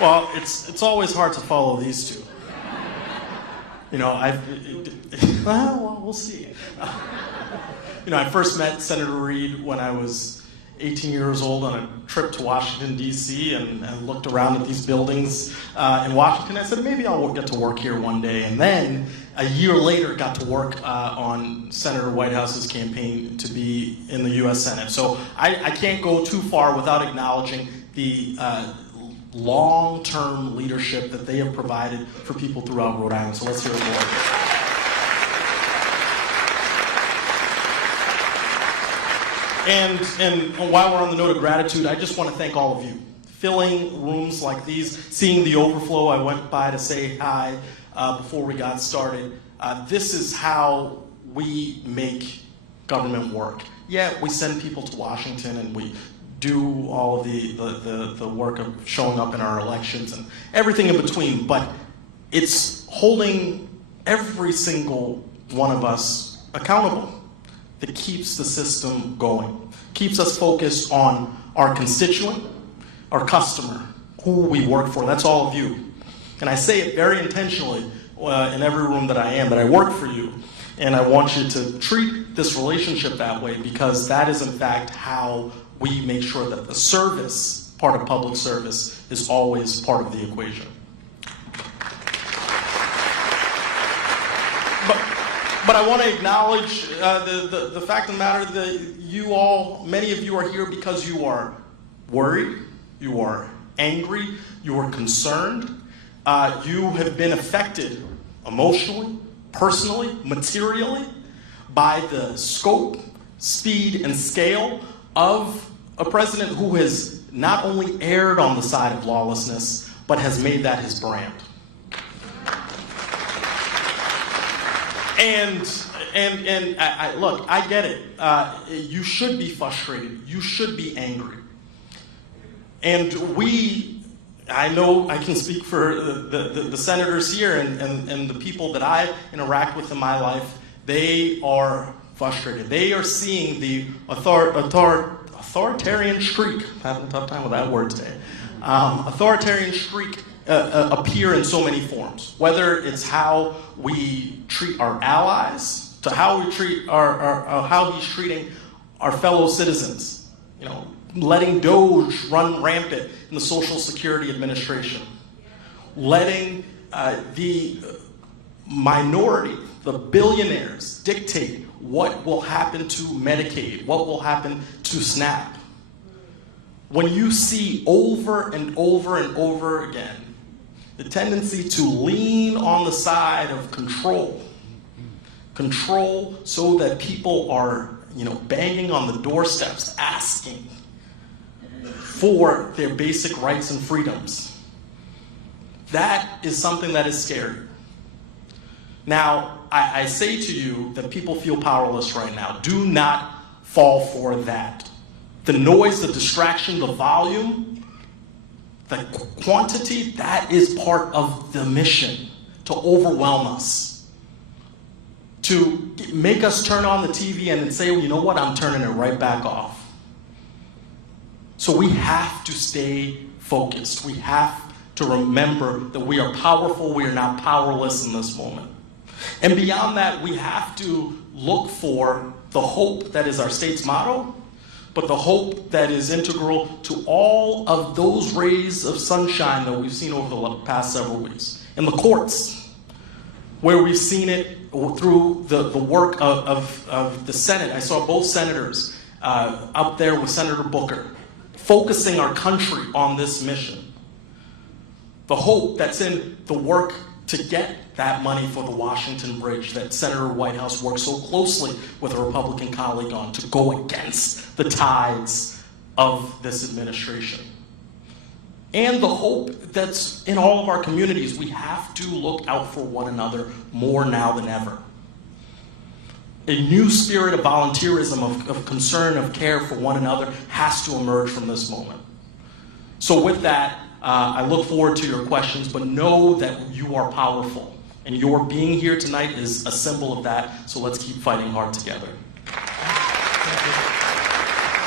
Well, it's always hard to follow these two. You know, well, we'll see. You know, I first met Senator Reid when I was 18 years old on a trip to Washington, D.C., and looked around at these buildings in Washington. I said, maybe I'll get to work here one day. And then, a year later, got to work on Senator Whitehouse's campaign to be in the U.S. Senate. So I can't go too far without acknowledging the long-term leadership that they have provided for people throughout Rhode Island. So let's hear it more. And while we're on the note of gratitude, I just want to thank all of you. Filling rooms like these, seeing the overflow, I went by to say hi before we got started. This is how we make government work. Yeah, we send people to Washington and we do all of the work of showing up in our elections and everything in between, but it's holding every single one of us accountable that keeps the system going, keeps us focused on our constituent, our customer, who we work for. That's all of you. And I say it very intentionally in every room that I am, that I work for you. And I want you to treat this relationship that way, because that is in fact how we make sure that the service, part of public service, is always part of the equation. But I want to acknowledge the fact of the matter that you all, many of you are here because you are worried, you are angry, you are concerned, you have been affected emotionally, personally, materially, by the scope, speed, and scale of a president who has not only erred on the side of lawlessness, but has made that his brand. Look, I get it. You should be frustrated. You should be angry. And I know I can speak for the senators here and the people that I interact with in my life. They are frustrated. They are seeing the authoritarian streak, I'm having a tough time with that word today, authoritarian streak appear in so many forms, whether it's how we treat our allies, to how we treat how he's treating our fellow citizens, you know, letting Doge run rampant in the Social Security Administration, letting the minority, the billionaires, dictate what will happen to Medicaid, what will happen to SNAP. When you see over and over and over again the tendency to lean on the side of control so that people are, you know, banging on the doorsteps asking for their basic rights and freedoms, that is something that is scary. Now, I say to you that people feel powerless right now. Do not fall for that. The noise, the distraction, the volume, the quantity, that is part of the mission, to overwhelm us, to make us turn on the TV and say, well, you know what, I'm turning it right back off. So we have to stay focused. We have to remember that we are powerful, we are not powerless in this moment. And beyond that, we have to look for the hope that is our state's motto, but the hope that is integral to all of those rays of sunshine that we've seen over the past several weeks. In the courts, where we've seen it through the work of the Senate. I saw both senators up there with Senator Booker, focusing our country on this mission. The hope that's in the work to get that money for the Washington Bridge that Senator Whitehouse worked so closely with a Republican colleague on, to go against the tides of this administration. And the hope that's in all of our communities. We have to look out for one another more now than ever. A new spirit of volunteerism, of concern, of care for one another has to emerge from this moment. So with that, I look forward to your questions, but know that you are powerful. And your being here tonight is a symbol of that, so let's keep fighting hard together.